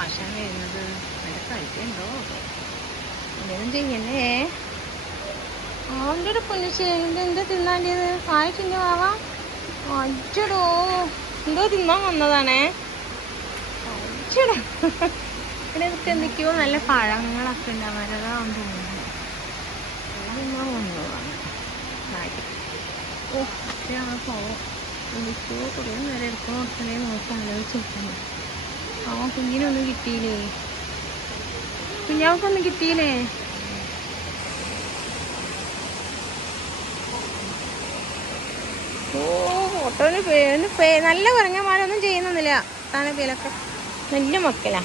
മാഷാൻ വരുന്നത്? നല്ല കഴിക്കുന്നുണ്ടോ? എന്തെങ്കിലും ചെയ്യല്ലേ? അവൻ്റെ ഒരു പൊന്നിച്ച് എന്താ തിന്നാൻ്റെത്? ആയിട്ടില്ല വാവാ. അച്ചടോ, എന്തോ തിന്നാൻ വന്നതാണേ. അച്ചടോ, ഇവിടെ ഇതൊക്കെ എന്തൊക്കെയോ നല്ല പഴങ്ങളൊക്കെ ഉണ്ടാവാൻ തോന്നുന്നു. തിന്നാൻ വന്നതാണ്. ഓ, ഞങ്ങൾ പോവാം. എന്തൊക്കെയോ കുറേ നേരം എടുക്കാൻ കൊടുക്കണേ നോക്കി ആലോചിച്ച് നോക്കുന്നു. കുഞ്ഞിനൊന്നും കിട്ടിയില്ലേ? കുഞ്ഞാവക്കൊന്നും കിട്ടിയില്ലേ? ഓ, ഓട്ടോന് നല്ല കുറഞ്ഞമാരൊന്നും ചെയ്യുന്നില്ല. താനെ പേലൊക്കെ നല്ല മക്കളാ.